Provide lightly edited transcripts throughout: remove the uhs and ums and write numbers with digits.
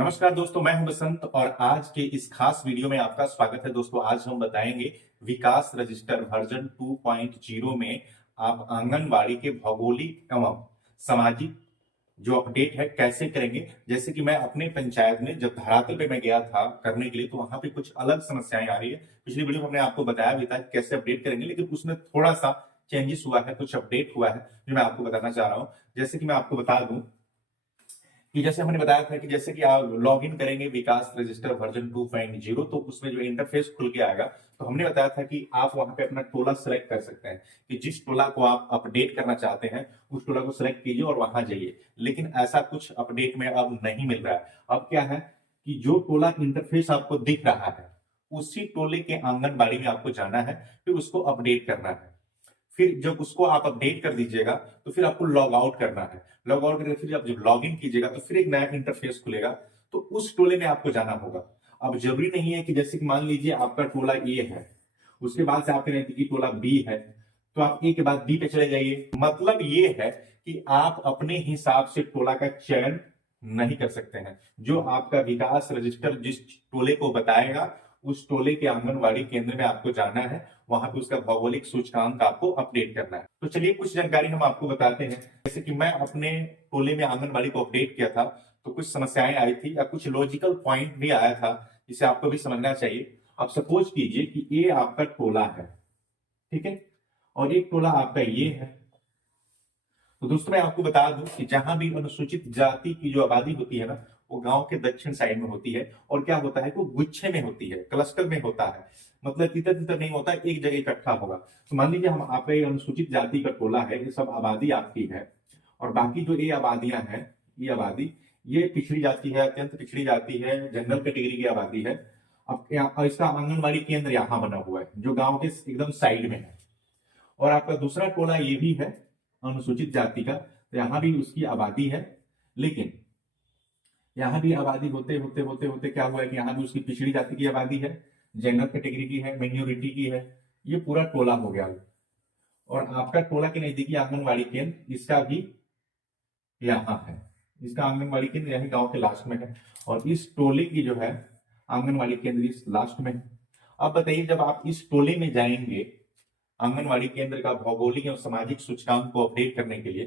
नमस्कार दोस्तों, मैं हूं बसंत और आज के इस खास वीडियो में आपका स्वागत है। दोस्तों आज हम बताएंगे विकास रजिस्टर वर्जन 2.0 में आप आंगनवाड़ी के भौगोलिक एवं सामाजिक जो अपडेट है कैसे करेंगे। जैसे कि मैं अपने पंचायत में जब धरातल पे मैं गया था करने के लिए, तो वहां पे कुछ अलग समस्याएं आ रही है। पिछली वीडियो में हमने आपको बताया भी था कि कैसे अपडेट करेंगे, लेकिन उसमें थोड़ा सा चेंजेस हुआ है, कुछ अपडेट हुआ है जो मैं आपको बताना चाह रहा हूं। जैसे कि मैं आपको बता दूं कि जैसे हमने बताया था कि जैसे कि आप लॉग इन करेंगे विकास रजिस्टर वर्जन 2.0, तो उसमें जो इंटरफेस खुल के आएगा, तो हमने बताया था कि आप वहां पे अपना टोला सेलेक्ट कर सकते हैं कि जिस टोला को आप अपडेट करना चाहते हैं उस टोला को सिलेक्ट कीजिए और वहां जाइए। लेकिन ऐसा कुछ अपडेट में अब नहीं मिल रहा है। अब क्या है कि जो टोला इंटरफेस आपको दिख रहा है उसी टोले के आंगनबाड़ी में आपको जाना है, फिर उसको अपडेट करना है। फिर जब उसको आप अपडेट कर दीजिएगा तो फिर आपको लॉग आउट करना है। लॉग आउट करके फिर आप जब लॉग इन कीजिएगा तो फिर एक नया इंटरफेस खुलेगा, तो उस टोले में आपको जाना होगा। अब जरूरी नहीं है कि जैसे कि मान लीजिए आपका टोला ए है, उसके बाद से आपके नजदीकी टोला बी है, तो आप ए के बाद बी पे चले जाइए। मतलब ये है कि आप अपने हिसाब से टोला का चयन नहीं कर सकते हैं। जो आपका विकास रजिस्टर जिस टोले को बताएगा उस टोले के आंगनवाड़ी केंद्र में आपको जाना है, वहां पे उसका भौगोलिक सूचकांक आपको अपडेट करना है। तो चलिए कुछ जानकारी हम आपको बताते हैं। जैसे कि मैं अपने टोले में आंगनवाड़ी को अपडेट किया था, तो कुछ समस्याएं आई थी या कुछ लॉजिकल पॉइंट भी आया था जिसे आपको भी समझना चाहिए। अब सपोज कीजिए कि ये आपका टोला है, ठीक है, और एक टोला आपका ये है। तो दोस्तों मैं आपको बता दूं कि जहां भी अनुसूचित जाति की जो आबादी होती है ना, वो गांव के दक्षिण साइड में होती है। और क्या होता है, वो गुच्छे में होती है, क्लस्टर में होता है। मतलब तितर तितर नहीं होता, एक जगह इकट्ठा होगा। तो मान लीजिए हम आपका ये अनुसूचित जाति का टोला है, ये सब आबादी आपकी है, और बाकी जो ये आबादियां हैं, ये आबादी ये पिछड़ी जाति है, अत्यंत पिछड़ी जाति है, जनरल कैटेगरी की आबादी है। अब इसका आंगनबाड़ी केंद्र यहाँ बना हुआ है जो गांव के एकदम साइड में है। और आपका दूसरा टोला ये भी है अनुसूचित जाति का, तो यहां भी उसकी आबादी है। लेकिन यहां भी आबादी होते होते होते होते क्या हुआ है कि यहां भी उसकी पिछड़ी जाति की आबादी है, जनरल कैटेगरी की है, माइनॉरिटी की है। ये पूरा टोला हो गया। और आपका टोला के नजदीकी आंगनबाड़ी केंद्र इसका भी यहाँ है। इसका आंगनबाड़ी केंद्र यही गांव के लास्ट में है, और इस टोले की जो है आंगनबाड़ी केंद्र इस लास्ट में है। अब बताइए, जब आप इस टोले में जाएंगे आंगनवाड़ी केंद्र का भौगोलिक एवं सामाजिक सूचकांक को अपडेट करने के लिए,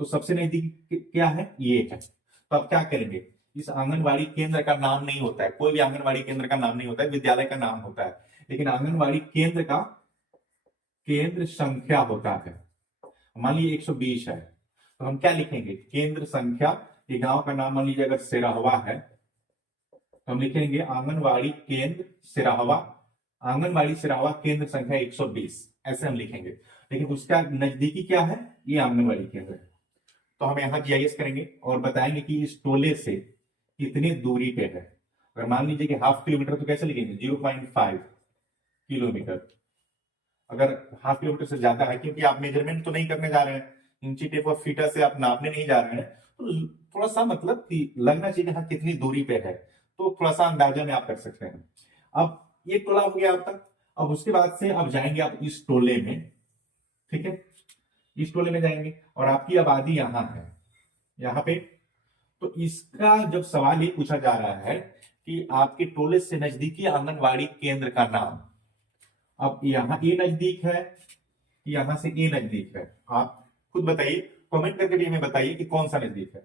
तो सबसे नजदीक क्या है, ये है। तो आप क्या करेंगे, इस आंगनवाड़ी केंद्र का नाम नहीं होता है, कोई भी आंगनवाड़ी केंद्र का नाम नहीं होता है, विद्यालय का नाम होता है। लेकिन आंगनवाड़ी केंद्र का केंद्र संख्या होता है। मान लीजिए 120 है, तो हम क्या लिखेंगे, केंद्र संख्या। ये गांव का नाम मान लीजिए अगर सिराहवा है, तो हम लिखेंगे आंगनवाड़ी केंद्र सिराहवा, आंगनवाड़ी सिराहवा केंद्र संख्या 120, ऐसे हम लिखेंगे। लेकिन उसका नजदीकी क्या है, ये आंगनवाड़ी केंद्र है। तो हम यहाँ जीआईएस करेंगे और बताएंगे कि इस टोले से कितनी दूरी पे है। अगर मान लीजिए कि हाफ किलोमीटर, तो कैसे लिखेंगे, 0.5 किलोमीटर। अगर हाफ किलोमीटर से ज्यादा है, क्योंकि आप मेजरमेंट तो नहीं करने जा रहे हैं, इंची टेप और फीटा से आप नापने नहीं जा रहे हैं, तो थोड़ा सा मतलब कि लगना चाहिए हाँ कितनी दूरी पे है, तो थोड़ा सा अंदाजा में आप कर सकते हैं। अब ये टोला हो गया आपका। अब उसके बाद से अब जाएंगे आप इस टोले में, ठीक है, इस टोले में जाएंगे और आपकी आबादी यहां है, यहां पे। तो इसका जब सवाल ये पूछा जा रहा है कि आपके टोले से नजदीकी आंगनवाड़ी केंद्र का नाम। अब यहां ए नजदीक है, यहां से ए नजदीक है, आप खुद बताइए, कमेंट करके भी हमें बताइए कि कौन सा नजदीक है।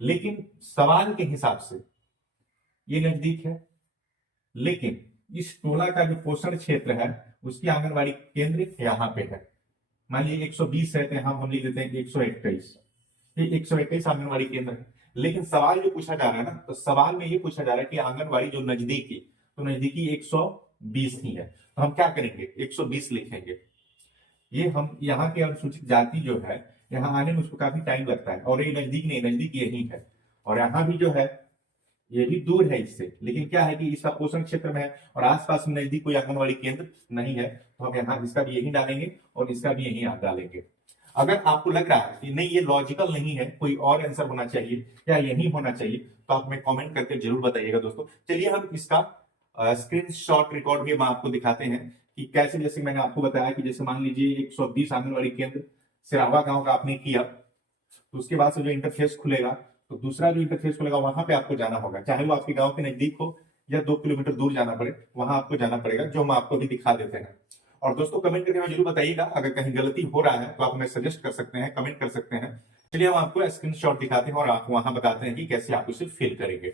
लेकिन सवाल के हिसाब से ये नजदीक है, लेकिन इस टोला का जो पोषण क्षेत्र है उसकी आंगनवाड़ी केंद्र यहाँ पे है। मान लीजिए 120 रहते हैं, हम लिख देते हैं 121। ये 121 आंगनवाड़ी केंद्र है। लेकिन सवाल जो पूछा जा रहा है ना, तो सवाल में ये पूछा जा रहा है कि आंगनवाड़ी जो नजदीकी, तो नजदीकी 120 ही है। तो हम क्या करेंगे, 120 लिखेंगे। ये हम यहाँ के अनुसूचित जाति जो है, यहाँ आने में उसको काफी टाइम लगता है, और ये नजदीक नहीं, नजदीक यही है। और यहाँ भी जो है ये भी दूर है इससे, लेकिन क्या है कि इसका पोषण क्षेत्र में है और आसपास में नजदीक कोई आंगनवाड़ी केंद्र नहीं है, तो हम यहाँ इसका भी यही डालेंगे और इसका भी यही आप डालेंगे। अगर आपको लग रहा है कि नहीं ये लॉजिकल नहीं है, कोई और आंसर होना चाहिए या यही होना चाहिए, तो आप हमें कमेंट करके जरूर बताइएगा दोस्तों। चलिए हम इसका स्क्रीन शॉट रिकॉर्ड भी हम आपको दिखाते हैं कि कैसे। जैसे मैंने आपको बताया कि जैसे मान लीजिए 120 आंगनवाड़ी केंद्र सिरावा गांव का आपने किया, तो उसके बाद से जो इंटरफेस खुलेगा तो दूसरा जो इंटरफेस खुलेगा वहां पे आपको जाना होगा, चाहे वो आपके गांव के नजदीक हो या 2 किलोमीटर दूर जाना पड़े, वहां आपको जाना पड़ेगा, जो हम आपको भी दिखा देते हैं। और दोस्तों कमेंट करके हमें जरूर बताइएगा, अगर कहीं गलती हो रहा है तो आप हमें सजेस्ट कर सकते हैं, कमेंट कर सकते हैं। चलिए हम आपको स्क्रीनशॉट दिखाते हैं और आप वहां बताते हैं कि कैसे आप उसे फिल करेंगे।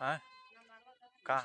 हाँ, कहाँ